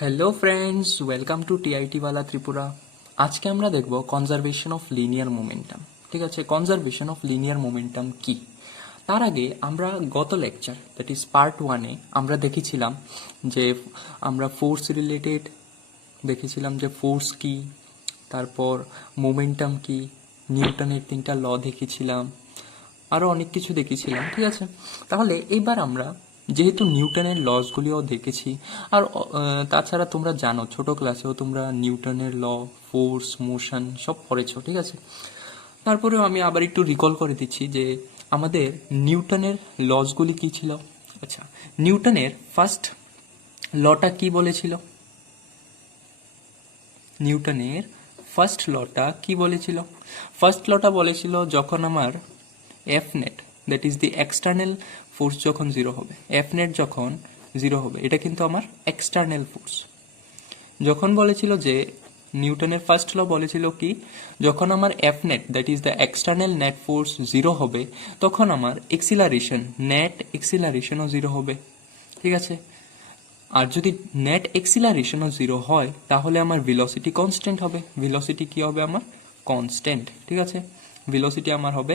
Hello friends, welcome to TIT ওয়ালা ত্রিপুরা। আজকে আমরা দেখব কনজারভেশন অফ লিনিয়ার মোমেন্টাম। ঠিক আছে, কনজারভেশন অফ লিনিয়ার মোমেন্টাম কি? তার আগে আমরা গত লেকচার, দ্যাট ইজ পার্ট ওয়ানে, আমরা দেখেছিলাম যে আমরা ফোর্স রিলেটেড দেখেছিলাম যে ফোর্স কি, তারপর মোমেন্টাম কি, নিউটনের তিনটা ল দেখেছিলাম, আরও অনেক কিছু দেখেছিলাম। ঠিক আছে, তাহলে এইবার আমরা যেহেতু নিউটনের লসগুলিও দেখেছি, আর তাছাড়া তোমরা জানো ছোট ক্লাসেও তোমরা নিউটনের ল, ফোর্স, মোশন সব পড়েছো। ঠিক আছে, তারপরেও আমি আবার একটু রিকল করে দিচ্ছি যে আমাদের নিউটনের লসগুলি কি ছিল। আচ্ছা, নিউটনের ফার্স্ট লটা কি বলেছিল? নিউটনের ফার্স্ট লটা কি বলেছিল? ফার্স্ট লটা বলেছিল যখন আমার f net, that is the external force, যখন জিরো হবে, এফ নেট যখন জিরো হবে, এটা কিন্তু আমার এক্সটার্নাল ফোর্স। যখন বলেছিল যে নিউটনের ফার্স্ট ল বলেছিল কি, যখন আমার f net, that is the external net force zero হবে, তখন আমার এক্সিলারেশন, নেট এক্সিলারেশনও জিরো হবে। ঠিক আছে, আর যদি নেট এক্সিলারেশনও জিরো হয় তাহলে আমার ভেলোসিটি কনস্ট্যান্ট হবে। ভেলোসিটি কি হবে? আমার কনস্ট্যান্ট। ঠিক আছে, ভেলোসিটি আমার হবে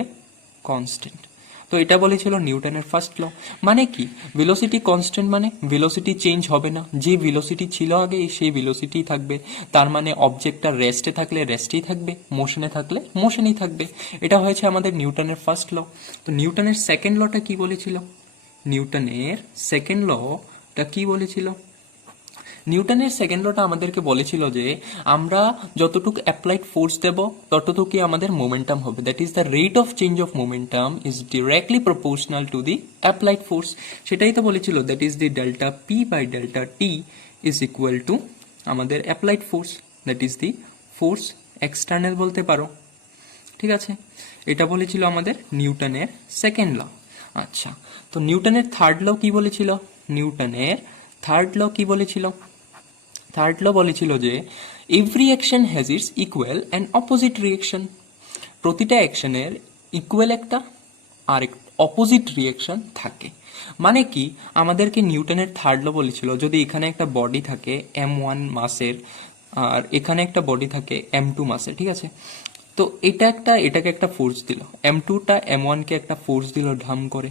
কনস্ট্যান্ট। তো এটা বলেছিল নিউটনের ফার্স্ট ল। মানে কি ভেলোসিটি কনস্ট্যান্ট? মানে ভেলোসিটি চেঞ্জ হবে না, যে ভেলোসিটি ছিল আগে সেই ভেলোসিটিই থাকবে। তার মানে অবজেক্টটা রেস্টে থাকলে রেস্টেই থাকবে, মোশনে থাকলে মোশনেই থাকবে। এটা হয়েছে আমাদের নিউটনের ফার্স্ট ল। তো নিউটনের সেকেন্ড লটা কি বলেছিল? নিউটনের সেকেন্ড লটা কি বলেছিল? নিউটনের সেকেন্ড লটা আমাদেরকে বলেছিল যে আমরা যতটুকু অ্যাপ্লাইড ফোর্স দেব ততটুকুই আমাদের মোমেন্টাম হবে। That is the rate of change of momentum is directly proportional to the applied force. সেটাই তো বলেছিল, that is the delta p by delta t is equal to আমাদের applied force, that is the force external বলতে পারো। ঠিক আছে, এটা বলেছিল আমাদের নিউটনের সেকেন্ড ল। আচ্ছা, তো নিউটনের থার্ড ল কি বলেছিল? নিউটনের থার্ড ল কি বলেছিল? থার্ড ল বলেছিল যে every action has its equal and opposite reaction. প্রতিটা অ্যাকশনের ইকুয়াল একটা আর অপোজিট রিয়েকশন থাকে। মানে কি আমাদেরকে নিউটনের থার্ড ল বলেছিল যদি এখানে একটা বডি থাকে m1 মাসের আর এখানে একটা বডি থাকে m2 মাসের, ঠিক আছে, তো এটাকে একটা ফোর্স দিল, m2টা m1কে একটা ফোর্স দিল ঢাম করে,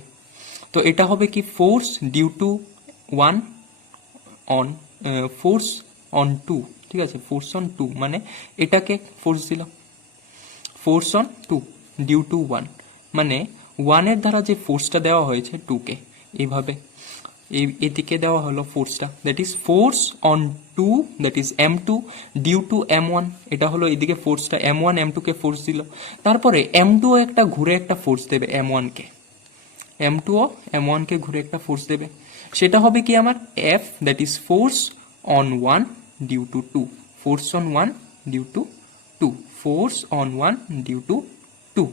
তো এটা হবে কি force due to one on force on two. ঠিক আছে, ফোর্স অন টু মানে এটাকে ফোর্স দিল force on two due to one, মানে ওয়ানের দ্বারা যে ফোর্সটা দেওয়া হয়েছে টুকে, এইভাবে এদিকে দেওয়া হলো ফোর্সটা, that is force on two, that is m two due to m one. এটা হলো এদিকে ফোর্সটা, এম ওয়ান এম টুকে ফোর্স দিল, তারপরে এম টু একটা ঘুরে একটা ফোর্স দেবে এম ওয়ানকে, এম টু ও এম ওয়ানকে ঘুরে একটা ফোর্স দেবে, সেটা হবে কি আমার F, that is force on one due to two, force on one due to two, force on one due to two.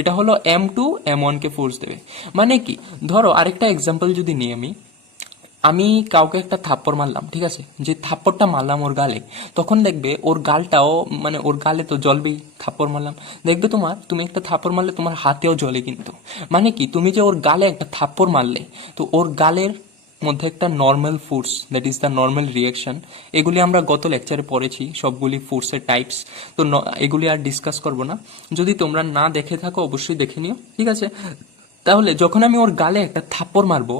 এটা হলো এম টু এম ওয়ানকে ফোর্স দেবে। মানে কি, ধরো আরেকটা এক্সাম্পল যদি নিই, আমি আমি কাউকে একটা থাপ্পড় মারলাম, ঠিক আছে, যে থাপ্পড়টা মারলাম ওর গালে, তখন দেখবে ওর গালটাও, মানে ওর গালে তো জ্বলবেই, থাপ্পড় মারলাম, দেখবে তুমি একটা থাপ্পড় মারলে তোমার হাতেও জ্বলে কিন্তু। মানে কি তুমি যে ওর গালে একটা থাপ্পড় মারলে, তো ওর গালের মধ্যে একটা normal force, that is the normal reaction. এগুলি আমরা গত লেকচারে পড়েছি, সবগুলি ফোর্সের টাইপস, তো এগুলি আর ডিসকাস করব না। যদি তোমরা না দেখে থাকো অবশ্যই দেখে নিও, ঠিক আছে। তাহলে যখন আমি ওর গালে একটা থাপ্পড় মারবো,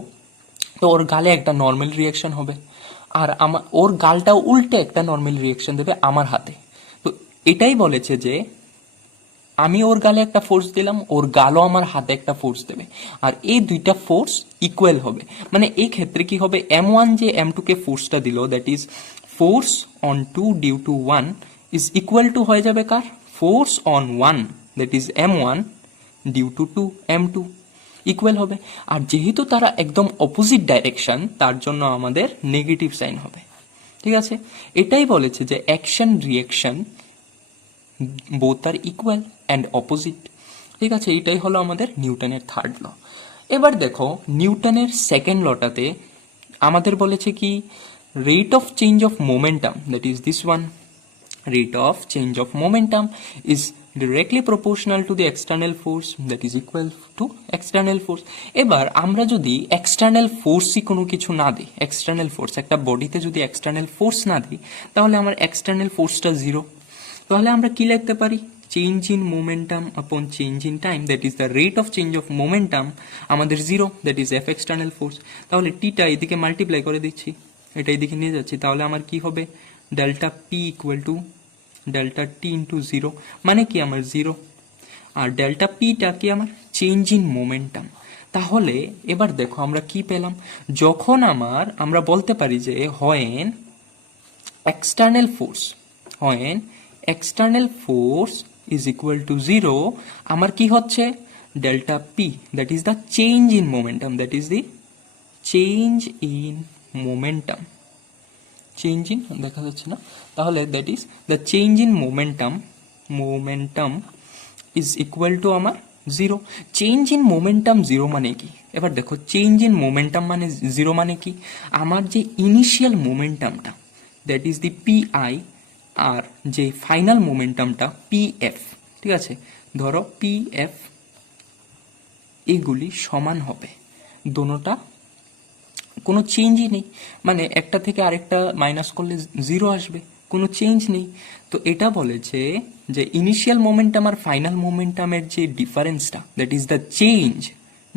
তো ওর গালে একটা নর্মাল রিয়াকশন হবে, আর ওর গালটাও উল্টে একটা নর্মাল রিয়াকশন দেবে আমার হাতে। তো এটাই বলেছে যে আমি ওর গালে একটা ফোর্স দিলাম, ওর গালও আমার হাতে একটা ফোর্স দেবে, আর এই দুইটা ফোর্স ইকুয়াল হবে। মানে এই ক্ষেত্রে কি হবে, এম ওয়ান যে এম টু কে ফোর্সটা দিল, that is force on two due to one is equal to হয়ে যাবে কার, force on one, that is m one due to two m two, equal হবে। আর যেহেতু তারা একদম অপোজিট ডাইরেকশন, তার জন্য আমাদের নেগেটিভ সাইন হবে। ঠিক আছে, এটাই বলেছে যে action reaction both are equal and opposite. ঠিক আছে, এইটাই হলো আমাদের নিউটনের থার্ড ল। এবার দেখো নিউটনের সেকেন্ড লটাতে আমাদের বলেছে কি, rate of change of momentum, that is this one, rate of change of momentum is directly proportional to the external force that is equal to external force. এবার আমরা যদি এক্সটার্নাল ফোর্সই কোনো কিছু না দিই, এক্সটার্নাল ফোর্স একটা বডিতে যদি এক্সটার্নাল ফোর্স না দিই, তাহলে আমার এক্সটার্নাল ফোর্সটা জিরো। তাহলে আমরা কি লিখতে পারি? Change in momentum upon change in time, that is the rate of change of momentum, আমাদের zero, that is f external force. তাহলে টিটা এদিকে মাল্টিপ্লাই করে দিচ্ছি, এটা এদিকে নিয়ে যাচ্ছি, তাহলে আমার কি হবে? Delta P equal to delta T into zero, মানে কি আমার জিরো। আর ডেল্টা পিটা কি আমার? Change in momentum. তাহলে এবার দেখো আমরা কি পেলাম, যখন আমরা বলতে পারি যে হয় external force, when external force is equal to 0, আমার কি হচ্ছে? delta p, that is the change in momentum, that is the change in momentum, change in দেখা যাচ্ছে না, তাহলে that is the change in momentum is equal to আমার 0। Change in momentum 0 মানে কি? এবার দেখো চেঞ্জ ইন মোমেন্টাম মানে 0 মানে কি? আমার যে ইনিশিয়াল মোমেন্টামটা, দ্যাট ইজ দি পিআই, আর যে ফাইনাল মোমেন্টামটা পিএফ, ঠিক আছে, ধরো পিএফ, এগুলি সমান হবে, দোনোটা কোনো চেঞ্জই নেই, মানে একটা থেকে আরেকটা মাইনাস করলে 0 আসবে, কোনো চেঞ্জ নেই। তো এটা বলেছে যে ইনিশিয়াল মোমেন্টাম আর ফাইনাল মোমেন্টামের যে ডিফারেন্সটা, that is the change,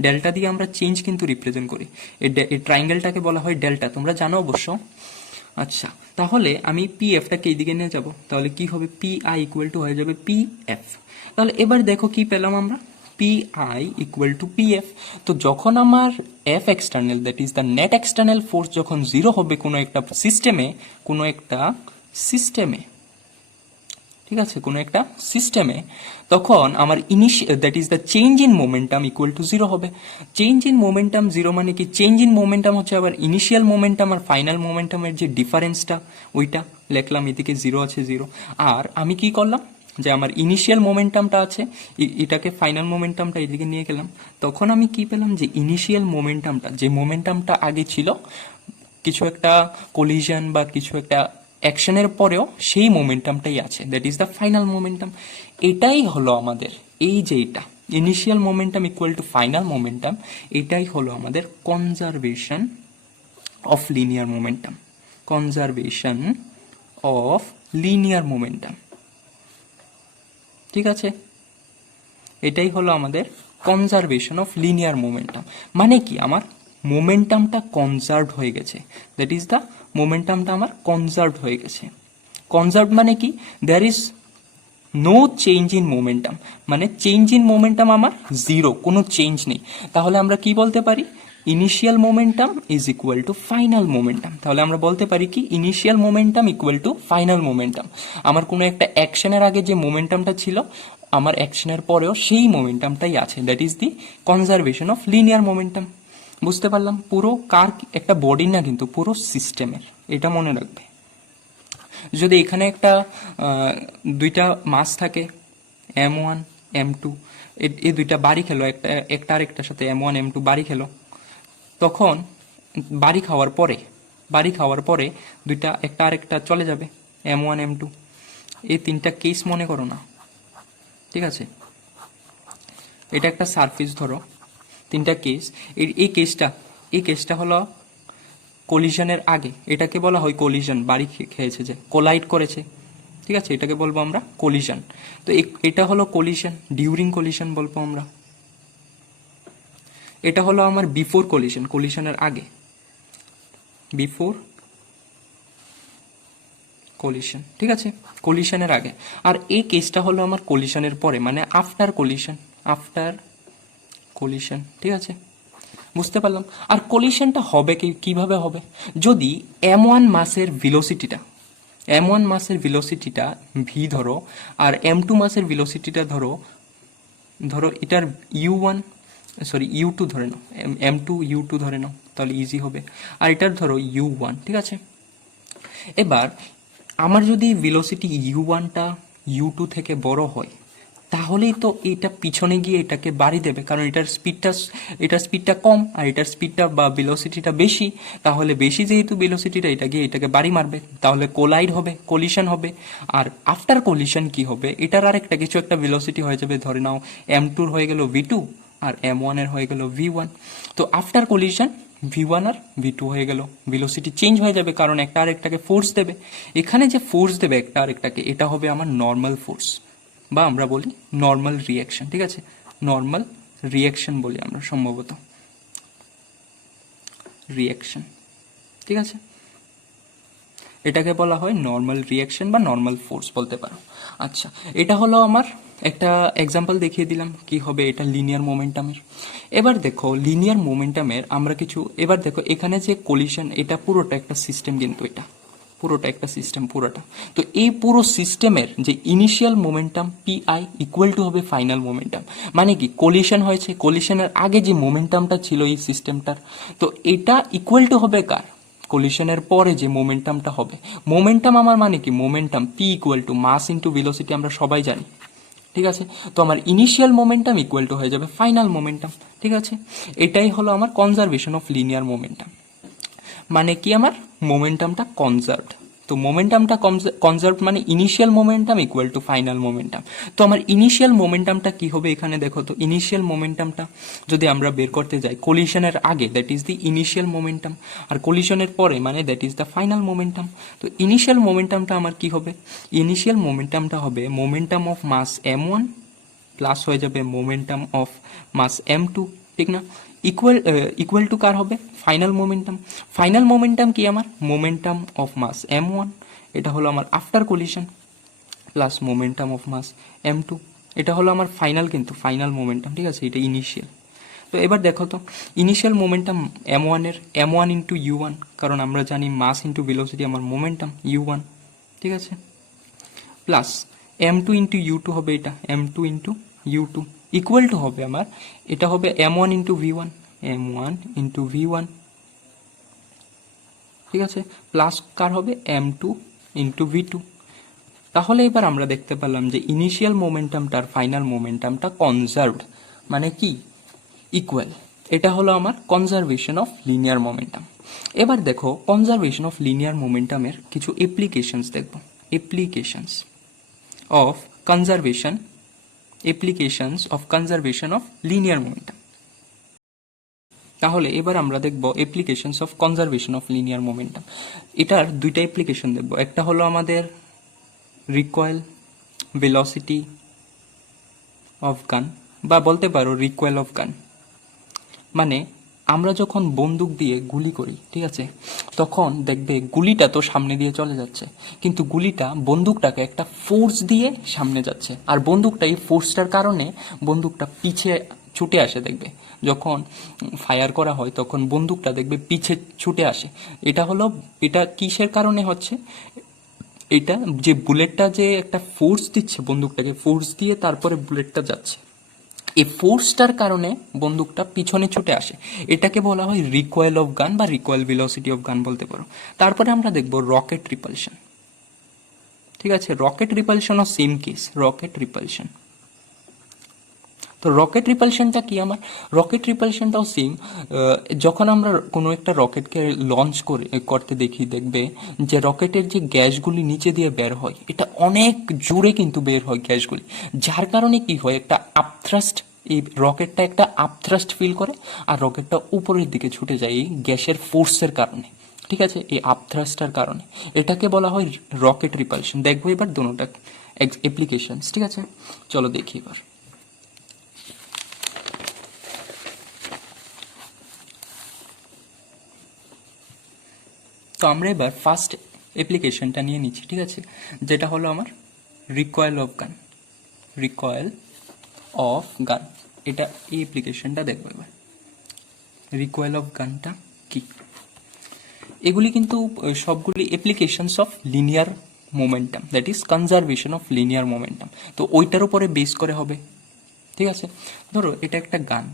delta দিয়ে আমরা চেঞ্জ কিন্তু রিপ্রেজেন্ট করি, এই ট্রাইঙ্গেলটাকে বলা হয় ডেল্টা, তোমরা জানো অবশ্য। আচ্ছা, তাহলে আমি পি এফটাকে এইদিকে নিয়ে যাব, তাহলে কি হবে? পি আই ইকুয়াল টু হয়ে যাবে পি এফ। তাহলে এবার দেখো কি পেলাম আমরা? P I equal to P F. তো যখন আমার F external, that is the net external force, যখন 0 হবে কোনো একটা সিস্টেমে, ঠিক আছে, কোনো একটা সিস্টেমে, তখন আমার that is the change in momentum equal two 0 হবে। চেঞ্জ ইন মোমেন্টাম 0 মানে কি? চেঞ্জ ইন মোমেন্টাম হচ্ছে আবার ইনিশিয়াল মোমেন্টাম আর ফাইনাল মোমেন্টামের যে ডিফারেন্সটা, ওইটা লিখলাম, এদিকে 0 আছে 0। আর আমি কি করলাম, যে আমার ইনিশিয়াল মোমেন্টামটা আছে, এটাকে ফাইনাল মোমেন্টামটা এদিকে নিয়ে গেলাম, তখন আমি কি পেলাম? যে ইনিশিয়াল মোমেন্টামটা, যে মোমেন্টামটা আগে ছিল কিছু একটা কোলিশন বা কিছু একটা অ্যাকশনের পরেও, সেই মোমেন্টামটাই আছে, that is the final momentum. এটাই হলো আমাদের, এই যে এটা initial momentum equal to final momentum, এটাই হলো আমাদের conservation of linear momentum, conservation of linear momentum, ঠিক আছে, এটাই হলো আমাদের কনজারভেশন অফ লিনিয়ার মোমেন্টাম। মানে কি? আমার মোমেন্টামটা কনজার্ভ হয়ে গেছে, দ্যাট ইজ দ্য মোমেন্টামটা আমার কনজার্ভ হয়ে গেছে। কনজার্ভ মানে কি? There is no change in momentum, মানে চেঞ্জ ইন মোমেন্টাম আমার 0, কোনো চেঞ্জ নেই। তাহলে আমরা কি বলতে পারি? Initial momentum is equal to final momentum. তাহলে আমরা বলতে পারি কি? Initial momentum equal to final momentum. আমার কোনো একটা অ্যাকশনের আগে যে মোমেন্টামটা ছিল, আমার অ্যাকশনের পরেও সেই মোমেন্টামটাই আছে, that is the conservation of linear momentum. বুঝতে পারলাম? পুরো কার, একটা বডি না কিন্তু পুরো সিস্টেমের, এটা মনে রাখবে। যদি এখানে একটা দুইটা মাস থাকে, M1 M2, এই দুইটা বাড়ি খেলো, একটা আরেকটার সাথে M1 M2 বাড়ি খেলো, তখন বাড়ি খাওয়ার পরে দুইটা একটা আরেকটা চলে যাবে, M1 M2, এই 3টা কেস মনে করো না, ঠিক আছে? এটা একটা সারফেস, ধরো 3টা কেস, এই কেসটা হলো কোলিশনের আগে, এটাকে বলা হয় কোলিশন, বাড়ি খেয়েছে, যে কোলাইড করেছে, ঠিক আছে, এটাকে বলবো আমরা কোলিশন। তো এটা হলো কোলিশন, ডিউরিং কোলিশন বলবো আমরা। এটা হলো আমার বিফোর কোলিশন, কোলিশনের আগে, বিফোর কোলিশন, ঠিক আছে, কোলিশনের আগে। আর এই কেসটা হলো আমার কোলিশনের পরে, মানে আফটার কোলিশন, ঠিক আছে, বুঝতে পারলাম। আর কোলিশনটা হবে কিভাবে হবে? যদি M1 মাসের ভেলোসিটিটা ভি ধরো, আর M2 মাসের ভেলোসিটিটা ধরো এটার U2 ধরে নাও, M2 U2 ধরে নাও, তাহলে ইজি হবে। আর এটার ধরো U1, ঠিক আছে। এবার আমার যদি ভেলোসিটি U1টা U2 থেকে বড় হয়, তাহলেই তো এটা পিছনে গিয়ে এটাকে বাড়ি দেবে, কারণ এটার স্পিডটা কম আর এটার স্পিডটা বা ভেলোসিটিটা বেশি। তাহলে বেশি যেহেতু ভেলোসিটিটা, এটা গিয়ে এটাকে বাড়ি মারবে, তাহলে কোলাইড হবে, কলিশন হবে। আর আফটার কলিশন কি হবে, এটার আরেকটা কিছু একটা ভেলোসিটি হয়ে যাবে, ধরে নাও M2 হয়ে গেল V2 আর M1 এর হয়ে গেল V1। তো আফটার কলিশন V1 আর V2 হয়ে গেল, ভেলোসিটি চেঞ্জ হয়ে যাবে, কারণ একটা আরেকটাকে ফোর্স দেবে। এখানে যে ফোর্স দেবে একটা আরেকটাকে, এটা হবে আমার নর্মাল ফোর্স, বা আমরা বলি নর্মাল রিয়াকশন। ঠিক আছে, নর্মাল রিয়াকশন বলি আমরা সম্ভবত, রিয়াকশন। ঠিক আছে, এটাকে বলা হয় নর্মাল রিয়াকশন বা নর্মাল ফোর্স বলতে পারো। আচ্ছা, এটা হলো আমার একটা এক্সাম্পল দেখিয়ে দিলাম কি হবে এটা লিনিয়ার মোমেন্টামের। এবার দেখো লিনিয়ার মোমেন্টামের আমরা কিছু, এবার দেখো এখানে যে কলিশন, এটা পুরোটা একটা সিস্টেম, কিন্তু এটা পুরোটা একটা সিস্টেম পুরোটা। তো এই পুরো সিস্টেমের যে initial momentum PI equal to হবে ফাইনাল মোমেন্টাম। মানে কি, কলিশন হয়েছে, কলিশনের আগে যে মোমেন্টামটা ছিল এই সিস্টেমটার, তো এটা ইকুয়াল টু হবে কার, কলিশনের পরে যে মোমেন্টামটা হবে। মোমেন্টাম আমার মানে কি, momentum P equal to mass into velocity, আমরা সবাই জানি। ঠিক আছে, তো আমার ইনিশিয়াল মোমেন্টাম ইকুয়াল টু হয়ে যাবে ফাইনাল মোমেন্টাম। ঠিক আছে, এটাই হলো আমার কনজারভেশন অফ লিনিয়ার মোমেন্টাম। মানে কি, আমার মোমেন্টামটা কনজার্ভড। তো মোমেন্টামটা কনজার্ভড মানে initial momentum equal to final momentum. তো আমার ইনিশিয়াল মোমেন্টামটা কি হবে এখানে দেখো তো, ইনিশিয়াল মোমেন্টামটা যদি আমরা বের করতে যাই, কলিশনের আগে that is the initial momentum, আর কলিশনের পরে মানে that is the final momentum. তো ইনিশিয়াল মোমেন্টামটা আমার কি হবে, ইনিশিয়াল মোমেন্টামটা হবে momentum of mass M1 plus হয়ে যাবে মোমেন্টাম অফ মাস M2। ঠিক না, ইকুয়াল টু কার হবে, ফাইনাল মোমেন্টাম। ফাইনাল মোমেন্টাম কি আমার, মোমেন্টাম অফ মাস M1, এটা হলো আমার after collision, plus momentum of mass M2, এটা হলো আমার ফাইনাল, কিন্তু ফাইনাল মোমেন্টাম। ঠিক আছে, এটা ইনিশিয়াল। তো এবার দেখো তো, ইনিশিয়াল মোমেন্টাম M1 এর M1 ইন্টু U1, কারণ আমরা জানি মাস ইন্টু ভেলোসিটি আমার মোমেন্টাম U1। ঠিক আছে, প্লাস M2 ইন্টু U2 হবে, এটা M2 into U2 equal to হবে আমার, এটা হবে M1 into V1, M1 into V1। ঠিক আছে, প্লাস কার হবে, M2 ইন্টু V2। তাহলে এবার আমরা দেখতে পেলাম যে ইনিশিয়াল মোমেন্টামটা আর ফাইনাল মোমেন্টামটা কনজার্ভড, মানে কি, ইকুয়াল। এটা হলো আমার কনজারভেশন অফ লিনিয়ার মোমেন্টাম। এবার দেখো কনজারভেশন অফ লিনিয়ার মোমেন্টামের কিছু অ্যাপ্লিকেশনস দেখব। Applications of conservation, applications of conservation of linear momentum. তাহলে এবার আমরা দেখব applications of conservation of linear momentum. এটার দুইটা অ্যাপ্লিকেশন দেখব, একটা হলো আমাদের রিকয়েল ভেলোসিটি অফ গান, বা বলতে পারো রিকয়েল অফ গান। মানে আমরা যখন বন্দুক দিয়ে গুলি করি, ঠিক আছে, তখন দেখবে গুলিটা তো সামনে দিয়ে চলে যাচ্ছে, কিন্তু গুলিটা বন্দুকটাকে একটা ফোর্স দিয়ে সামনে যাচ্ছে, আর বন্দুকটা এই ফোর্সটার কারণে বন্দুকটা পিছে ছুটে আসে। দেখবে যখন ফায়ার করা হয় তখন বন্দুকটা দেখবে পিছে ছুটে আসে। এটা কিসের কারণে হচ্ছে, এটা যে বুলেটটা যে একটা ফোর্স দিচ্ছে বন্দুকটাকে, ফোর্স দিয়ে তারপরে বুলেটটা যাচ্ছে, এই ফোর্সটার কারণে বন্দুকটা পিছনে ছুটে আসে। এটাকে বলা হয় রিকয়েল অফ গান বা রিকয়েল ভেলোসিটি অফ গান বলতে পারো। তারপরে আমরা দেখব রকেট রিপালশন। ঠিক আছে, রকেট রিপালশনও সেম কেস, রকেট রিপালশন। তো রকেট রিপালশনটা কি আমার, রকেট রিপালশনটাও সেম। যখন আমরা কোনো একটা রকেটকে লঞ্চ করতে দেখবে যে রকেটের যে গ্যাসগুলি নিচে দিয়ে বের হয়, এটা অনেক জোরে কিন্তু বের হয় গ্যাসগুলি, যার কারণে কি হয়, একটা আপথ্রাস্ট, এই রকেটটা একটা আপথ্রাস্ট ফিল করে, আর রকেটটা উপরের দিকে ছুটে যায় এই গ্যাসের ফোর্সের কারণে। ঠিক আছে, এই আপথ্রাস্টার কারণে, এটাকে বলা হয় রকেট রিপালশন। দেখবো এবার দুটোটা অ্যাপ্লিকেশনস। ঠিক আছে, চলো দেখি এবার। তো আমরা এবার ফার্স্ট অ্যাপ্লিকেশনটা নিয়ে নিচ্ছি। ঠিক আছে, যেটা হলো আমার রিকয়েল অফ গান, রিকয়েল অফ গান। এটা এই অ্যাপ্লিকেশনটা দেখবো এবার। রিকয়েল অফ গানটা কি, এগুলি কিন্তু সবগুলি applications of linear momentum, that is conservation of linear momentum. তো ওইটার উপরে বেস করে হবে। ঠিক আছে, ধরো এটা একটা গান।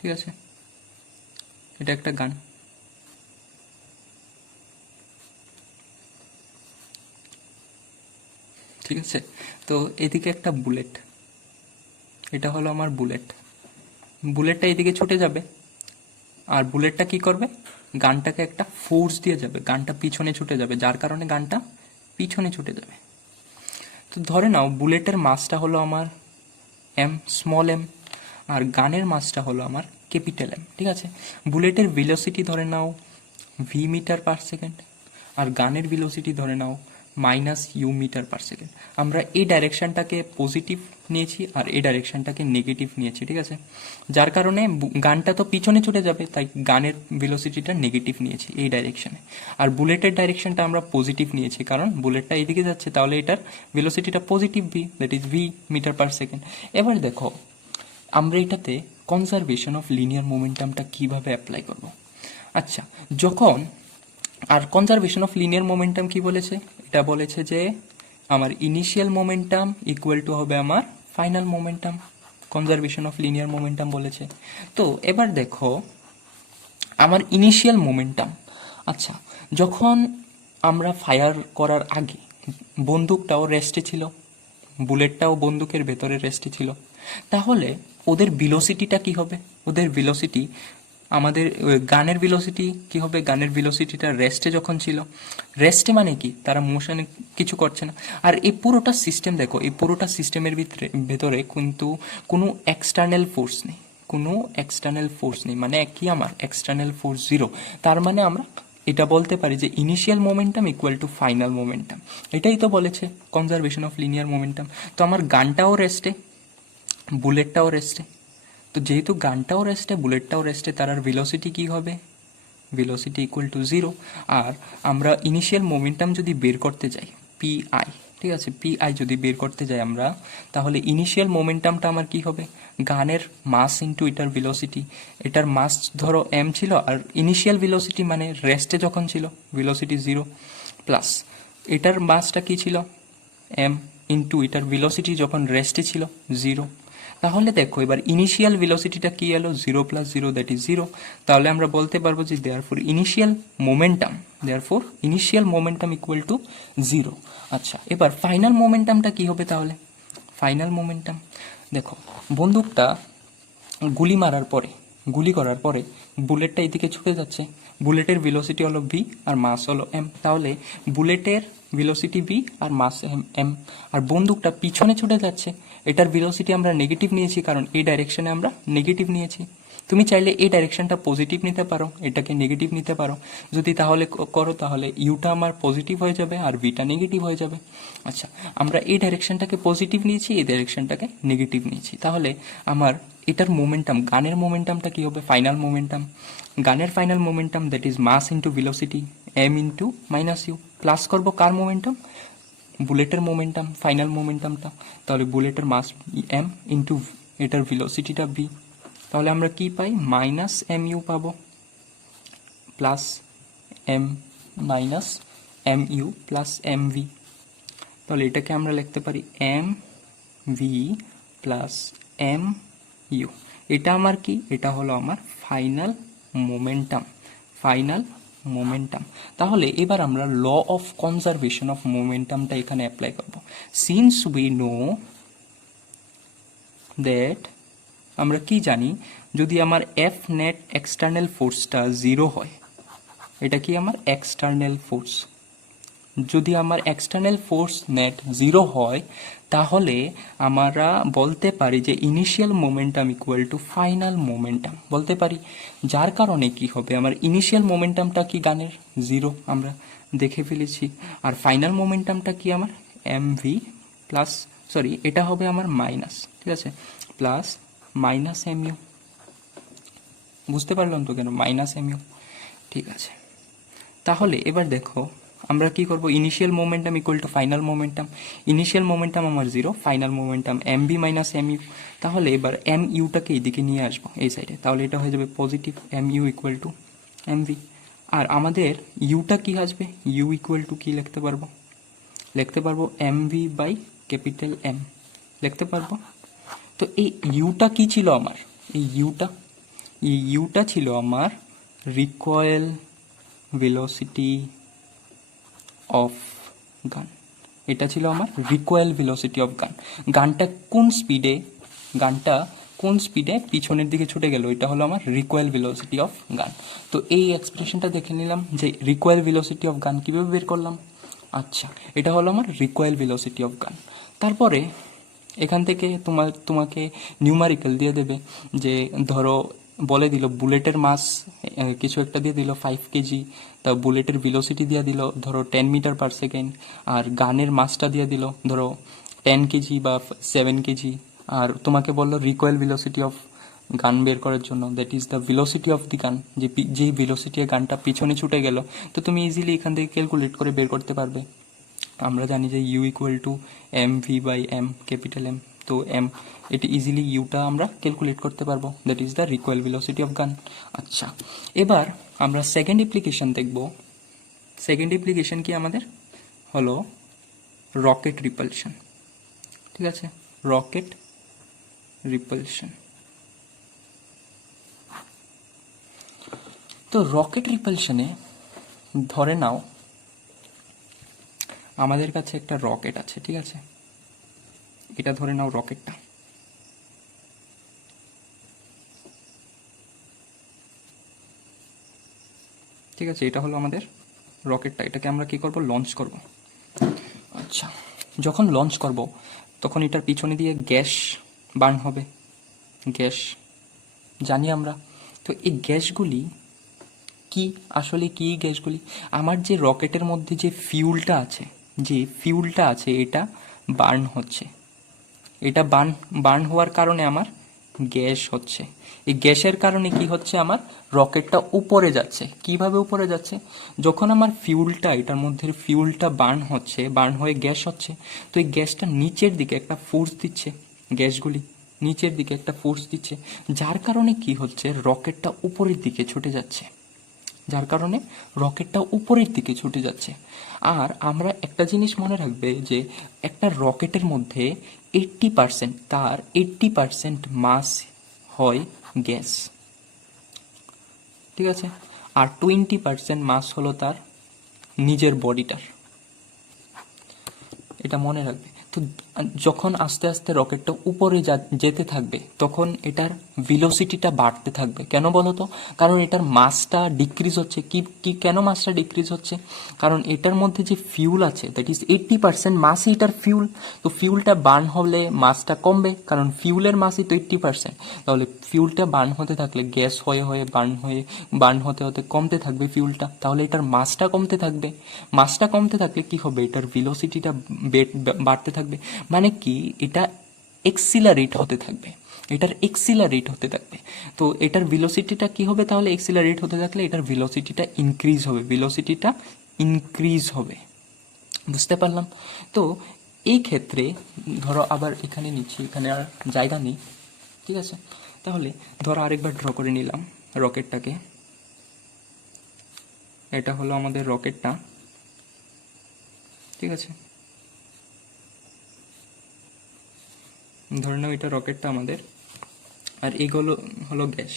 ঠিক আছে, এটা একটা গান। ঠিক আছে। তো এদিকে একটা বুলেট, এটা হলো আমার বুলেট, বুলেটটা এদিকে ছুটে যাবে, আর বুলেটটা কি করবে, গানটাকে একটা ফোর্স দিয়ে যাবে, গানটা পিছনে ছুটে যাবে, যার কারণে গানটা পিছনে ছুটে যাবে। তো ধরে নাও বুলেটের মাসটা হলো আমার এম, স্মল এম, আর গানের মাসটা হলো আমার ক্যাপিটাল এম। ঠিক আছে, বুলেটের ভেলোসিটি ধরে নাও ভি মিটার পার সেকেন্ড, আর গানের ভেলোসিটি ধরে নাও minus u metre per second. আমরা এই ডাইরেকশনটাকে পজিটিভ নিয়েছি আর এই ডাইরেকশনটাকে নেগেটিভ নিয়েছি। ঠিক আছে, যার কারণে গানটা তো পিছনে ছুটে যাবে, তাই গানের ভেলোসিটিটা নেগেটিভ নিয়েছি এই ডাইরেকশনে। আর বুলেটের ডাইরেকশনটা আমরা পজিটিভ নিয়েছি, কারণ বুলেটটা এইদিকে যাচ্ছে, তাহলে এটার ভেলোসিটিটা positive v, that is v metre per second. এবার দেখো আমরা এটাতে কনজারভেশন অফ লিনিয়ার মোমেন্টামটা কিভাবে অ্যাপ্লাই করব। আচ্ছা, যখন আর কনজারভেশন অফ লিনিয়ার মোমেন্টাম কি বলেছে, এটা বলেছে যে আমার ইনিশিয়াল মোমেন্টাম ইকুয়াল টু হবে আমার final momentum, conservation of linear momentum বলেছে। তো এবার দেখো আমার ইনিশিয়াল মোমেন্টাম, আচ্ছা যখন আমরা ফায়ার করার আগে বন্দুকটাও রেস্টে ছিল, বুলেটটাও বন্দুকের ভেতরে রেস্টে ছিল, তাহলে ওদের ভেলোসিটিটা কি হবে, ওদের ভেলোসিটি আমাদের গানের ভেলোসিটি কি হবে, গানের ভেলোসিটিটা রেস্টে যখন ছিল, রেস্টে মানে কি তারা মোশনে কিছু করছে না। আর এই পুরোটা সিস্টেম দেখো, এই পুরোটা সিস্টেমের ভেতরে কিন্তু কোনো এক্সটার্নাল ফোর্স নেই, কোনো এক্সটার্নাল ফোর্স নেই, মানে কি আমার এক্সটার্নাল ফোর্স জিরো। তার মানে আমরা এটা বলতে পারি যে initial momentum equal to final momentum. এটাই তো বলেছে কনজারভেশন অফ লিনিয়ার মোমেন্টাম। তো আমার গানটাও রেস্টে, বুলেটটাও রেস্টে, তো যেহেতু গানটাও রেস্টে বুলেটটাও রেস্টে, তার আর ভেলোসিটি কী হবে, ভেলোসিটি ইকুয়াল টু জিরো। আর আমরা ইনিশিয়াল মোমেন্টাম যদি বের করতে যাই পিআই, ঠিক আছে, পিআই যদি বের করতে যাই আমরা, তাহলে ইনিশিয়াল মোমেন্টামটা আমার কি হবে, গানের মাস ইন্টু এটার ভেলোসিটি। এটার মাস ধরো এম ছিল, আর ইনিশিয়াল ভেলোসিটি মানে রেস্টে যখন ছিল ভেলোসিটি জিরো, প্লাস এটার মাসটা কি ছিল এম, ইন্টু এটার ভেলোসিটি যখন রেস্টে ছিল জিরো। তাহলে দেখো এবার ইনিশিয়াল ভেলোসিটিটা কি এলো, zero plus zero that is zero. তাহলে আমরা বলতে পারবো যে therefore initial momentum equal to zero. আচ্ছা, এবার ফাইনাল মোমেন্টামটা কি হবে তাহলে, ফাইনাল মোমেন্টাম দেখো বন্দুকটা গুলি করার পরে বুলেটটা এদিকে ছুটে যাচ্ছে, বুলেটের ভেলোসিটি হলো ভি আর মাস হলো এম, তাহলে বুলেটের ভেলোসিটি ভি আর মাস এম, আর বন্দুকটা পিছনে ছুটে যাচ্ছে, এটার ভেলোসিটি আমরা নেগেটিভ নিয়েছি, কারণ এই ডাইরেকশনে আমরা নেগেটিভ নিয়েছি। তুমি চাইলে এই ডাইরেকশনটা পজিটিভ নিতে পারো, এটাকে নেগেটিভ নিতে পারো, যদি তাহলে করো তাহলে ইউটা আমার পজিটিভ হয়ে যাবে আর ভিটা নেগেটিভ হয়ে যাবে। আচ্ছা, আমরা এই ডাইরেকশনটাকে পজিটিভ নিয়েছি, এই ডাইরেকশনটাকে নেগেটিভ নিয়েছি, তাহলে আমার এটার মোমেন্টাম, গানের মোমেন্টামটা কি হবে, ফাইনাল মোমেন্টাম, গানের final momentum that is mass into velocity M into minus U, plus করবো কার মোমেন্টাম, বুলেটের মোমেন্টাম, ফাইনাল মোমেন্টামটা, তাহলে বুলেটের মাস এম ইন্টু এটার ভেলোসিটিটা ভি, তাহলে আমরা কি পাই মাইনাস এম ইউ পাবো plus M minus M U plus M V. তাহলে এটাকে আমরা লিখতে পারি M V plus M U. এটা আমার কি, এটা হলো আমার ফাইনাল মোমেন্টাম, ফাইনাল মোমেন্টাম। তাহলে এবার আমরা ল অফ কনজারভেশন অফ মোমেন্টামটা এখানে অ্যাপ্লাই করব। সিন্স উই নো দ্যাট, আমরা কি জানি, যদি আমার এফ নেট এক্সটার্নাল ফোর্সটা জিরো হয়, এটা কি আমার এক্সটার্নাল ফোর্স, যদি আমার এক্সটার্নাল ফোর্স নেট জিরো হয়, তাহলে আমরা বলতে পারি যে initial momentum equal to final momentum বলতে পারি। যার কারণে কি হবে, আমার ইনিশিয়াল মোমেন্টামটা কি গানের জিরো আমরা দেখে ফেলেছি, আর ফাইনাল মোমেন্টামটা কি আমার এম ভি প্লাস, সরি এটা হবে আমার মাইনাস, ঠিক আছে, প্লাস মাইনাস এম ইউ। বুঝতে পারলাম তো কেন মাইনাস এম ইউ, ঠিক আছে। তাহলে এবার দেখো আমরা কি করব, initial momentum equal to final momentum, initial momentum আমার zero, final momentum m v minus M u. তাহলে এবার এম ইউটাকে এইদিকে নিয়ে আসবো এই সাইডে, তাহলে এটা হয়ে যাবে positive m u equal to M v. আর আমাদের ইউটা কি আসবে, ইউ ইকুয়াল টু কি লিখতে পারবো M V by capital M লিখতে পারবো। তো এই ইউটা কি ছিল আমার, এই ইউটা ছিল আমার রিকয়েল ভেলোসিটি অফ গান, এটা ছিল আমার রিকোয়েল ভেলোসিটি অফ গান। গানটা কোন স্পিডে পিছনের দিকে ছুটে গেল, এটা হলো আমার রিকোয়েল ভেলোসিটি অফ গান। তো এই এক্সপ্রেশনটা দেখে নিলাম যে রিকোয়েল ভেলোসিটি অফ গান কীভাবে বের করলাম। আচ্ছা, এটা হলো আমার রিকোয়েল ভেলোসিটি অফ গান। তারপরে এখান থেকে তোমাকে নিউমারিক্যাল দিয়ে দেবে, যে ধরো বলে দিল বুলেটের মাস কিছু একটা দিয়ে দিল 5 কেজি, তা বুলেটের ভেলোসিটি দিয়ে দিল ধরো 10 মিটার পার সেকেন্ড, আর গানের মাসটা দিয়ে দিল ধরো 10 কেজি বা 7 কেজি, আর তোমাকে বললো রিকোয়েল ভেলোসিটি অফ গান বের করার জন্য, that is the velocity of দি গান, যে ভেলোসিটি গানটা পিছনে ছুটে গেল। তো তুমি ইজিলি এখান থেকে ক্যালকুলেট করে বের করতে পারবে। আমরা জানি যে U equal to M V by M, capital M. তো এম, এটি ইজিলি ইউটা আমরা ক্যালকুলেট করতে পারবো, that is the recoil velocity of gun. আচ্ছা, এবার আমরা সেকেন্ড অ্যাপ্লিকেশন দেখব। সেকেন্ড অ্যাপ্লিকেশন কি আমাদের হলো রকেট রিপালশন। ঠিক আছে, রকেট রিপালশন। তো রকেট রিপালশনে ধরে নাও আমাদের কাছে একটা রকেট আছে, ঠিক আছে, এটা ধরে নাও রকেটটা। ঠিক আছে, এটা হলো আমাদের রকেটটা, এটাকে আমরা কি করব, লঞ্চ করব। আচ্ছা, যখন লঞ্চ করব তখন এটার পিছনে দিয়ে গ্যাস বার্ন হবে, গ্যাস জানি আমরা। তো এই গ্যাসগুলি কি, আসলে কি গ্যাসগুলি, আমার যে রকেটের মধ্যে যে ফিউলটা আছে এটা বার্ন হচ্ছে, এটা বার্ন হওয়ার কারণে আমার গ্যাস হচ্ছে। এই গ্যাসের কারণে কি হচ্ছে, আমার রকেটটা উপরে যাচ্ছে। কিভাবে উপরে যাচ্ছে, যখন আমার এটার মধ্যে ফিউলটা বার্ন হয়ে গ্যাস হচ্ছে, তো এই গ্যাসটা নিচের দিকে একটা ফোর্স দিচ্ছে, গ্যাসগুলি নিচের দিকে একটা ফোর্স দিচ্ছে, যার কারণে কি হচ্ছে, রকেটটা উপরের দিকে ছুটে যাচ্ছে, যার কারণে রকেটটা উপরের দিকে ছুটে যাচ্ছে। আর আমরা একটা জিনিস মনে রাখবে যে একটা রকেটের মধ্যে 80% তার 80% মাস হয় গ্যাস, ঠিক আছে, আর 20% মাস হলো তার নিজের বডিটার, এটা মনে রাখবে। তো যখন আস্তে আস্তে রকেটটা উপরে যেতে থাকবে তখন এটার ভেলোসিটিটা বাড়তে থাকবে। কেন বলো তো, কারণ এটার মাসটা ডিক্রিজ হচ্ছে। কেন মাসটা ডিক্রিজ হচ্ছে, কারণ এটার মধ্যে যে ফিউল আছে দ্যাট ইজ 80% মাসই এটার ফিউল। তো ফিউলটা বার্ন হলে মাসটা কমবে, কারণ ফিউলের মাসই তো 80%। তাহলে ফিউলটা বার্ন হতে থাকলে গ্যাস হয়ে বার্ন হতে হতে কমতে থাকবে ফিউলটা, তাহলে এটার মাসটা কমতে থাকবে। মাসটা কমতে থাকলে কি হবে, এটার ভেলোসিটিটা বাড়তে থাকবে। মানে কি, এটা এক্সিলারেট হতে থাকবে, তো এটার ভেলোসিটিটা কি হবে, তাহলে এক্সিলারেট হতে থাকলে এটার ভেলোসিটিটা ইনক্রিজ হবে। বুঝতে পারলাম? তো এই ক্ষেত্রে ধরো আবার এখানে নিচ্ছি, এখানে আর জায়গা নেই, ঠিক আছে, তাহলে ধরো আরেকবার ড্র করে নিলাম রকেটটাকে। এটা হলো আমাদের রকেটটা, ঠিক আছে, ধরে নাও এটা রকেটটা আমাদের, আর এগুলো হলো গ্যাস।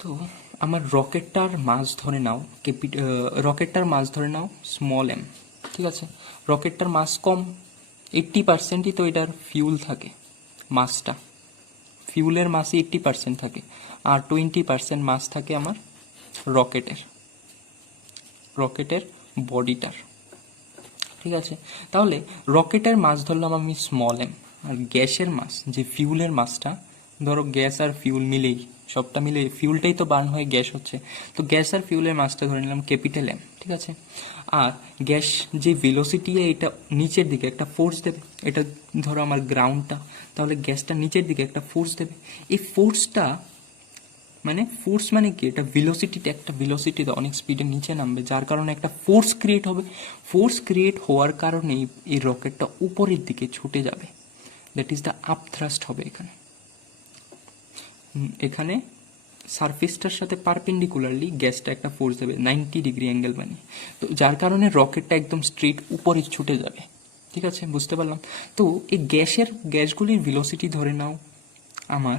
তো আমার রকেটটার মাস ধরে নাও স্মল এম, ঠিক আছে, রকেটটার মাস কম, 80%ই তো এটার ফিউল থাকে, ফিউলের মাসই 80% থাকে, আর 20% মাস থাকে আমার রকেটের বডিটার, ঠিক আছে। তাহলে রকেটের মাস ধরলাম আমি স্মল এম, আর গ্যাসের মাস, যে ফিউলের মাসটা, ধরো গ্যাস আর ফিউল মিলেই, সবটা মিলে ফিউলটাই তো বার্ন হয়ে গ্যাস হচ্ছে, তো গ্যাস আর ফিউলের মাসটা ধরে নিলাম ক্যাপিটাল এম, ঠিক আছে। আর গ্যাস যে ভেলোসিটি, এটা নিচের দিকে একটা ফোর্স দেবে, এটা ধরো আমার গ্রাউন্ডটা, তাহলে গ্যাসটা নিচের দিকে একটা ফোর্স দেবে। এই ফোর্স মানে কি, এটা একটা ভেলোসিটিতে অনেক স্পিডে নিচে নামবে, যার কারণে একটা ফোর্স ক্রিয়েট হবে। ফোর্স ক্রিয়েট হওয়ার কারণে এই রকেটটা উপরের দিকে ছুটে যাবে, that is the up thrust হবে। এখানে সারফেসটার সাথে পারপেন্ডিকুলারলি গ্যাসটা একটা ফোর্স দেবে 90 ডিগ্রি অ্যাঙ্গেল বানিয়ে, তো যার কারণে রকেটটা একদম স্ট্রেট উপরে ছুটে যাবে, ঠিক আছে, বুঝতে পারলাম? তো এই গ্যাসগুলির ভেলোসিটি ধরে নাও আমার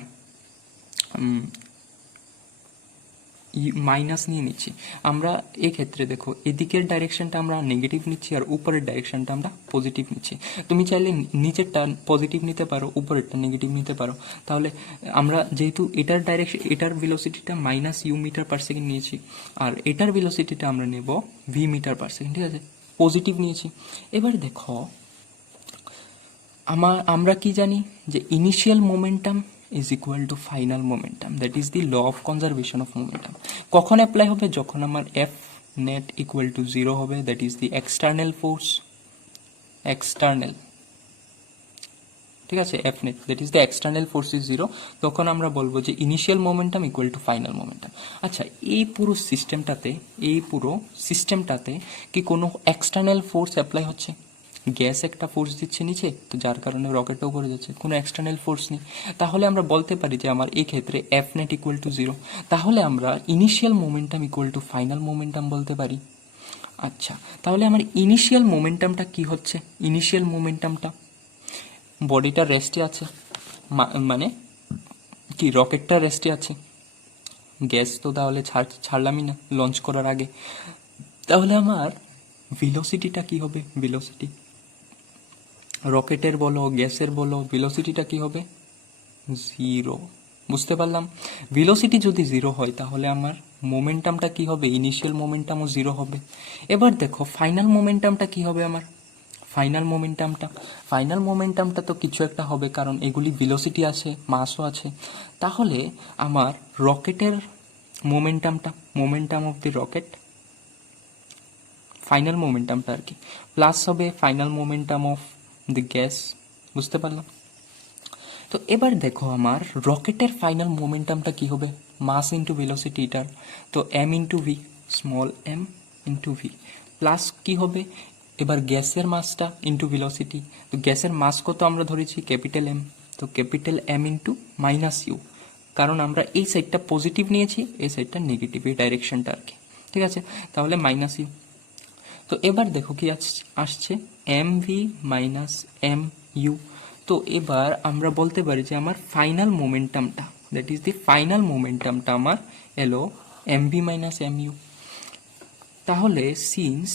মাইনাস নিয়ে নিচ্ছি আমরা। এক্ষেত্রে দেখো এদিকের ডাইরেকশনটা আমরা নেগেটিভ নিচ্ছি আর উপরের ডাইরেকশনটা আমরা পজিটিভ নিচ্ছি। তুমি চাইলে নিচেরটা পজিটিভ নিতে পারো, উপরেরটা নেগেটিভ নিতে পারো। তাহলে আমরা যেহেতু এটার ডাইরেকশন, এটার ভেলোসিটিটা minus u metre per second নিয়েছি, আর এটার ভেলোসিটিটা আমরা নেব ভি মিটার পার সেকেন্ড, ঠিক আছে, পজিটিভ নিয়েছি। এবার দেখো আমরা কি জানি যে initial momentum is equal to final momentum, that is the law of conservation of momentum. কখন অ্যাপ্লাই হবে? যখন আমার f net equal to zero হবে, that is the external force, external, ঠিক আছে, f net that is the external force is zero. তখন আমরা বলবো যে initial momentum equal to final momentum. আচ্ছা, এই পুরো সিস্টেমটাতে কি কোনো এক্সটার্নাল ফোর্স অ্যাপ্লাই হচ্ছে? গ্যাস একটা ফোর্স দিচ্ছে নিচে, তো যার কারণে রকেটটা উপরে যাচ্ছে, কোনো এক্সটার্নাল ফোর্স নেই। তাহলে আমরা বলতে পারি যে আমার এই ক্ষেত্রে F net equal to zero. তাহলে আমরা initial momentum equal to final momentum বলতে পারি। আচ্ছা, তাহলে আমার ইনিশিয়াল মোমেন্টামটা কি হচ্ছে? ইনিশিয়াল মোমেন্টামটা বডিটা রেস্টে আছে, মানে কি রকেটটা রেস্টে আছে, গ্যাস তো তাহলে ছাড়লামই না লঞ্চ করার আগে। তাহলে আমার ভেলোসিটিটা কি হবে? ভেলোসিটি রকেটের বলো গ্যাসের বলো ভেলোসিটিটা কি হবে? জিরো। বুঝতে পারলাম। ভেলোসিটি যদি জিরো হয় তাহলে আমার মোমেন্টামটা কি হবে? ইনিশিয়াল মোমেন্টামও জিরো হবে। এবার দেখো ফাইনাল মোমেন্টামটা কি হবে আমার? ফাইনাল মোমেন্টামটা তো কিছু একটা হবে, কারণ এগুলি ভেলোসিটি আছে, মাসও আছে। তাহলে আমার রকেটের momentum of the rocket, final মোমেন্টামটা আর কি, প্লাস হবে final momentum of the gas. বুঝতে পারলাম। তো এবার দেখো আমার রকেটের ফাইনাল মোমেন্টামটা কি হবে? মাস ইন্টু ভেলোসিটি এটার, তো M into V, small M into V, plus কি হবে এবার গ্যাসের মাসটা ইন্টু ভেলোসিটি। তো গ্যাসের মাস কত আমরা ধরেছি? ক্যাপিটাল এম, তো capital M into minus U, কারণ আমরা এই সাইডটা পজিটিভ নিয়েছি, এই সাইডটা নেগেটিভ, এই ডাইরেকশনটা আর কি, ঠিক আছে। তাহলে মাইনাস ইউ। তো এবার দেখো কি আসছে, m v minus M u. তো এবার আমরা বলতে পারি যে আমার ফাইনাল মোমেন্টামটা, দ্যাট ইজ দি ফাইনাল মোমেন্টামটা আমার এলো m v minus M u. তাহলে সিন্স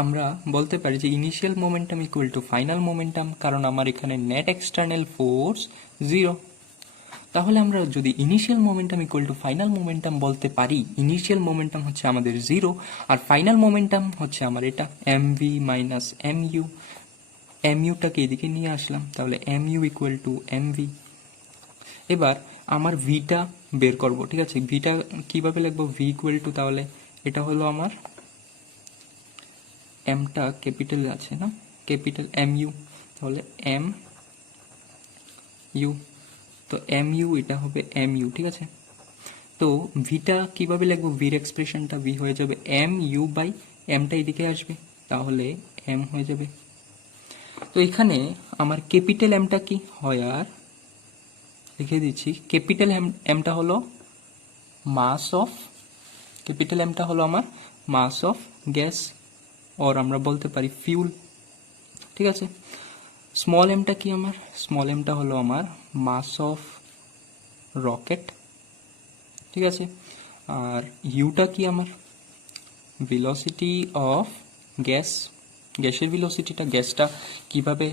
আমরা বলতে পারি যে initial momentum equal to final momentum, কারণ আমার এখানে নেট এক্সটার্নাল ফোর্স জিরো। তাহলে আমরা যদি initial momentum equal to final momentum বলতে পারি, ইনিশিয়াল মোমেন্টাম হচ্ছে আমাদের জিরো আর ফাইনাল মোমেন্টাম হচ্ছে আমার এটা m v minus M u. M ইউটাকে এদিকে নিয়ে আসলাম, তাহলে m u equal to M v. এবার আমার ভিটা বের করব, ঠিক আছে। ভিটা কিভাবে লিখবো? ভি ইকুয়াল টু, তাহলে এটা হলো আমার এমটা ক্যাপিটাল আছে না, ক্যাপিটাল এম ইউ, তাহলে এম ইউ, তো এম ইউ এটা হবে এম ইউ, ঠিক আছে। তো ভিটা কিভাবে লিখবো? ভির এক্সপ্রেশনটা ভি হয়ে যাবে এম ইউ বাই এমটা এদিকে আসবে, তাহলে এম হয়ে যাবে। তো এখানে আমার ক্যাপিটাল এমটা কি হয় আর লিখে দিচ্ছি, ক্যাপিটাল এমটা হলো মাস অফ, ক্যাপিটাল এমটা হলো আমার মাস অফ গ্যাস, ওর আমরা বলতে পারি ফিউল, ঠিক আছে। স্মল এমটা কি আমার? স্মল এমটা হলো আমার মাস অফ রকেট, ঠিক আছে। আর ইউটা কি আমার? ভেলোসিটি অফ গ্যাস, গ্যাসের ভেলোসিটিটা, গ্যাসটা কিভাবে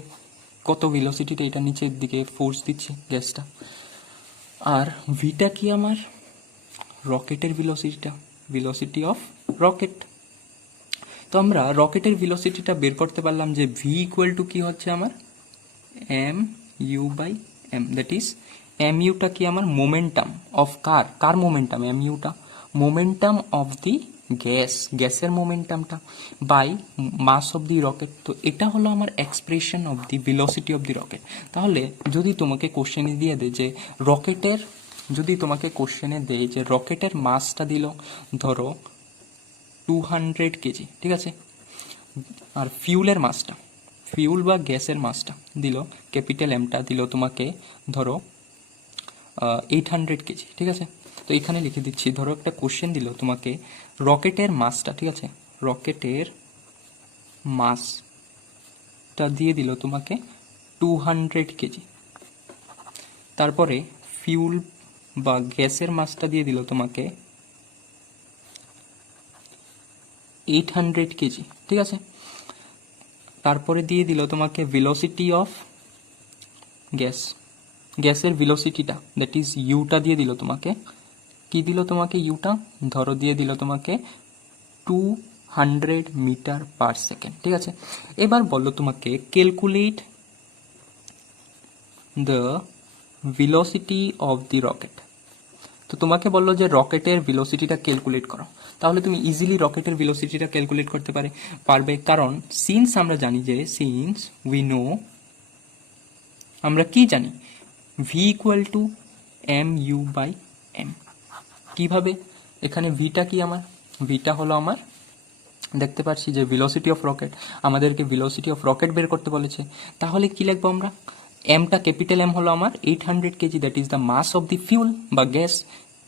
কত ভেলোসিটিতে এটা নিচের দিকে ফোর্স দিচ্ছে গ্যাসটা। আর ভিটা কি আমার? রকেটের ভেলোসিটিটা, ভেলোসিটি অফ রকেট। তো আমরা রকেটের ভেলোসিটিটা বের করতে পারলাম যে ভি ইকুয়াল টু কি হচ্ছে আমার m you by m, that is m ইউটা কি আমার? মোমেন্টাম অফ কার মোমেন্টাম? এম ইউটা মোমেন্টাম অফ দি গ্যাসের মোমেন্টামটা by mass of the rocket. তো এটা হলো আমার expression of the velocity of the rocket. তাহলে যদি তোমাকে কোশ্চেনে দিয়ে দেয় যে রকেটের, যদি তোমাকে কোশ্চেনে দেয় যে রকেটের মাসটা দিল ধরো 200 কেজি, ঠিক আছে, আর ফিউলের মাসটা, ফিউল বা গ্যাসের মাসটা দিল, ক্যাপিটাল এমটা দিল তোমাকে ধরো 800 কেজি, ঠিক আছে। তো এখানে লিখে দিচ্ছি, ধরো একটা কোশ্চেন দিল তোমাকে রকেটের মাসটা, ঠিক আছে, রকেটের মাসটা দিয়ে দিল তোমাকে 200 কেজি, তারপরে ফিউল বা গ্যাসের মাসটা দিয়ে দিল তোমাকে 800 কেজি, ঠিক আছে। তারপরে দিয়ে দিল তোমাকে ভেলোসিটি অফ গ্যাস, গ্যাসের ভেলোসিটিটা দ্যাট ইজ ইউটা দিয়ে দিল তোমাকে। কি দিল তোমাকে ইউটা? ধরো দিয়ে দিল তোমাকে 200 মিটার পার সেকেন্ড, ঠিক আছে। এবার বললো তোমাকে calculate the velocity of the rocket. তো তোমাকে বললো যে রকেটের ভেলোসিটিটা ক্যালকুলেট করো। তাহলে তুমি ইজিলি রকেটের ভেলোসিটিটা ক্যালকুলেট করতে পারবে, কারণ সিন্স আমরা জানি যে সিন্স উই নো, আমরা কি জানি, V equal to M you by M. কিভাবে? এখানে ভিটা কি আমার? ভিটা হলো আমার, দেখতে পাচ্ছি যে ভেলোসিটি অফ রকেট, আমাদেরকে ভেলোসিটি অফ রকেট বের করতে বলেছে। তাহলে কি লিখবো আমরা? এমটা ক্যাপিটাল এম হলো আমার 800 KG, that is the mass of the fuel বা গ্যাস,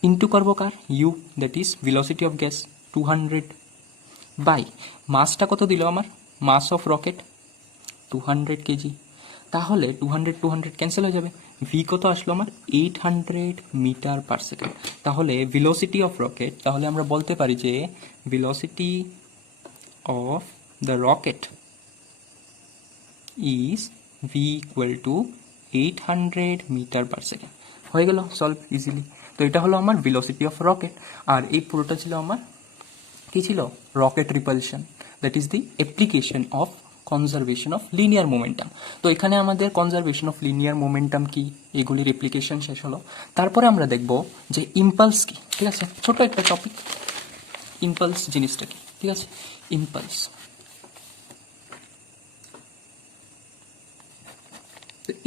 ইন্টু করবো কার? U, that is velocity of gas 200 by মাসটা কত দিল আমার? Mass of rocket 200 KG. তাহলে 200 ক্যান্সেল হয়ে যাবে, ভি কত আসলো আমার? 800 মিটার পার সেকেন্ড। তাহলে ভেলোসিটি অফ রকেট, তাহলে আমরা বলতে পারি যে velocity of the rocket is V equal to 800 metre per second. হয়ে গেল সলভ ইজিলি। তো এটা হলো আমার ভেলোসিটি অফ রকেট, আর এই পুরোটা ছিল আমার কি ছিল? Rocket repulsion, that is the application of conservation of linear momentum. তো এখানে আমাদের কনজারভেশন অফ লিনিয়ার মোমেন্টাম কি, এগুলির অ্যাপ্লিকেশন শেষ হলো। তারপরে আমরা দেখব যে ইম্পালস কি, ঠিক আছে। ছোট একটা টপিক, ইম্পালস জিনিসটা কি, ঠিক আছে। ইম্পালস,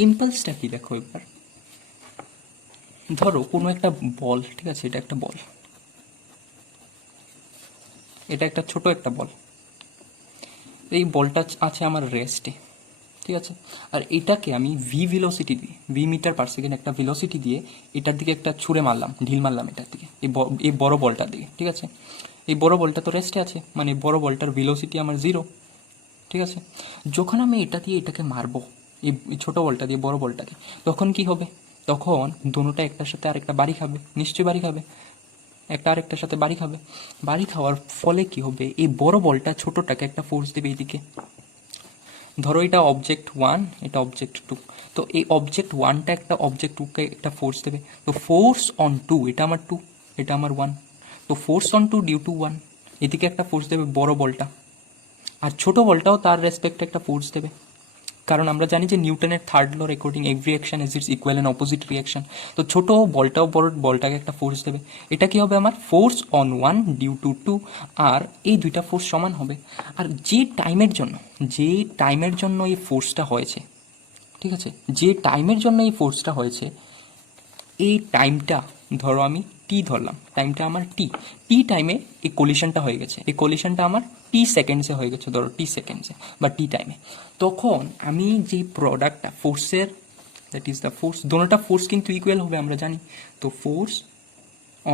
ইম্পালসটা কি দেখো এবার। ধরো কোনো একটা বল, ঠিক আছে, এটা একটা বল, এটা একটা ছোট একটা বল, এই বলটা আছে আমার রেস্টে, ঠিক আছে। আর এটাকে আমি ভি ভেলোসিটি দিয়ে, ভি মিটার পার সেকেন্ড একটা ভেলোসিটি দিয়ে এটার দিকে একটা ছুঁড়ে মারলাম, ঢিল মারলাম এটার দিকে, এই বড় বলটার দিকে, ঠিক আছে। এই বড় বলটা তো রেস্টে আছে, মানে বড় বলটার ভেলোসিটি আমার 0, ঠিক আছে। যখন আমি এটা দিয়ে এটাকে মারবো, এই ছোট বলটা দিয়ে বড় বলটাকে, তখন কি হবে? তখন দুটোটা একটার সাথে আরেকটা বাড়ি খাবে, নিশ্চয়ই বাড়ি খাবে, একটা আরেকটার সাথে বাড়ি খাবে। বাড়ি খাওয়ার ফলে কি হবে? এই বড় বলটা ছোটটাকে একটা ফোর্স দেবে এইদিকে। ধরো এটা অবজেক্ট 1, এটা অবজেক্ট 2, তো এই অবজেক্ট 1টা একটা অবজেক্ট 2কে একটা ফোর্স দেবে। তো ফোর্স অন 2, এটা আমার 2, এটা আমার 1, তো ফোর্স অন 2 ডিউ টু 1, এদিকে একটা ফোর্স দেবে বড় বলটা, আর ছোট বলটাও তার রেসপেক্টে একটা ফোর্স দেবে। কারণ আমরা জানি যে নিউটনের third law according every action is its equal and opposite reaction. তো ছোট বলটাও বড় বলটাকে একটা ফোর্স দেবে। এটা কি হবে আমার? ফোর্স অন 1 ডিউ টু 2, আর এই দুইটা ফোর্স সমান হবে। আর যে টাইমের জন্য এই ফোর্সটা হয়েছে, ঠিক আছে, যে টাইমের জন্য এই ফোর্সটা হয়েছে, এই টাইমটা ধরো আমি টি ধরলাম, টাইমটা আমার টি টাইমে এই কোলিশনটা হয়ে গেছে, এই কোলিশনটা আমার টি সেকেন্ডসে হয়ে গেছে, ধরো টি সেকেন্ডসে বা টি টাইমে। তখন আমি যে প্রোডাক্টটা ফোর্সের, দ্যাট ইজ দ্য ফোর্স, দোনোটা ফোর্স কিন্তু ইকুয়াল হবে আমরা জানি। তো force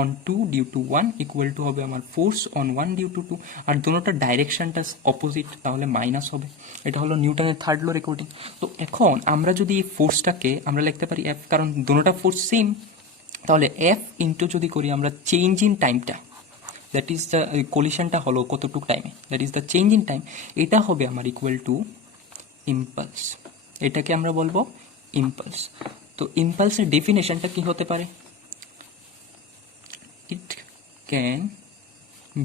on 2 due to 1 equal to হবে আমার ফোর্স অন 1 ডিউ টু 2, আর দোনোটা ডাইরেকশনটা অপোজিট, তাহলে মাইনাস হবে। এটা হলো নিউটনের থার্ড ল রেকর্ডিং। তো এখন আমরা যদি এই ফোর্সটাকে আমরা লিখতে পারি এফ, কারণ দোনোটা ফোর্স সেম, তাহলে এফ ইন্টু যদি করি আমরা চেঞ্জ ইন টাইমটা, দ্যাট ইজ দ্য কোলিশনটা হলো কতটুকু টাইমে, that is the change in time, এটা হবে আমার ইকুয়াল টু ইম্পালস। এটাকে আমরা বলবো ইম্পালস। তো ইম্পালসের ডেফিনেশনটা কি হতে পারে? It can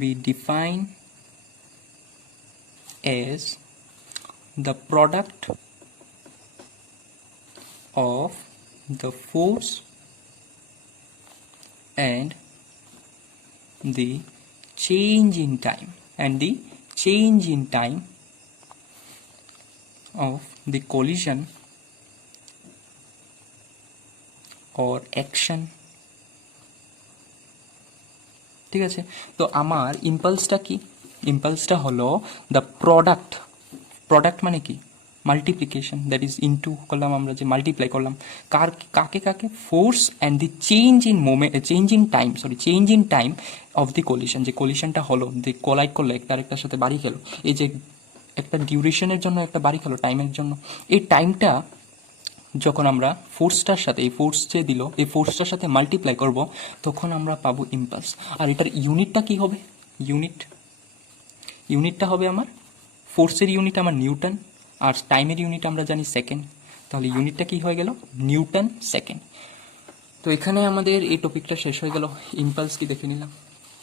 be defined as the product of the force and the change in time, of the collision or action, ঠিক আছে। তো আমার ইম্পালসটা কি? ইম্পালসটা হলো দ্য প্রোডাক্ট মানে কি? মাল্টিপ্লিকেশন, দ্যাট ইজ ইনটু করলাম, আমরা যে মাল্টিপ্লাই করলাম কাকে force and the change in time of the collision, যে কোলিশনটা হলো, যে কোলাইড করলো, একটা আরেকটার সাথে বাড়ি খেলো, এই যে একটা ডিউরেশনের জন্য একটা বাড়ি খেলো টাইমের জন্য, এই টাইমটা যখন আমরা ফোর্সটার সাথে এই ফোর্স যে দিল এই ফোর্সটার সাথে মাল্টিপ্লাই করব তখন আমরা পাবো ইম্পালস। আর এটার ইউনিটটা কি হবে? ইউনিটটা হবে আমার ফোর্সের ইউনিট আমার নিউটন, আর টাইমের ইউনিট আমরা জানি সেকেন্ড। তাহলে ইউনিটটা কি হয়ে গেল? Newton second. তো এখানে আমাদের এই টপিকটা শেষ হয়ে গেল, ইম্পালস কি দেখে নিলাম।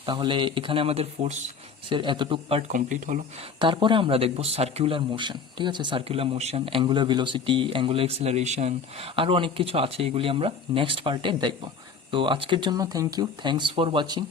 তাহলে এখানে আমাদের ফোর্সের এতটুকু পার্ট কমপ্লিট হলো। তারপরে আমরা দেখব সার্কুলার মোশন, ঠিক আছে? Circular motion, angular velocity, angular acceleration, আরও অনেক কিছু আছে, এগুলি আমরা নেক্সট পার্টে দেখব। তো আজকের জন্য thank you, thanks for watching.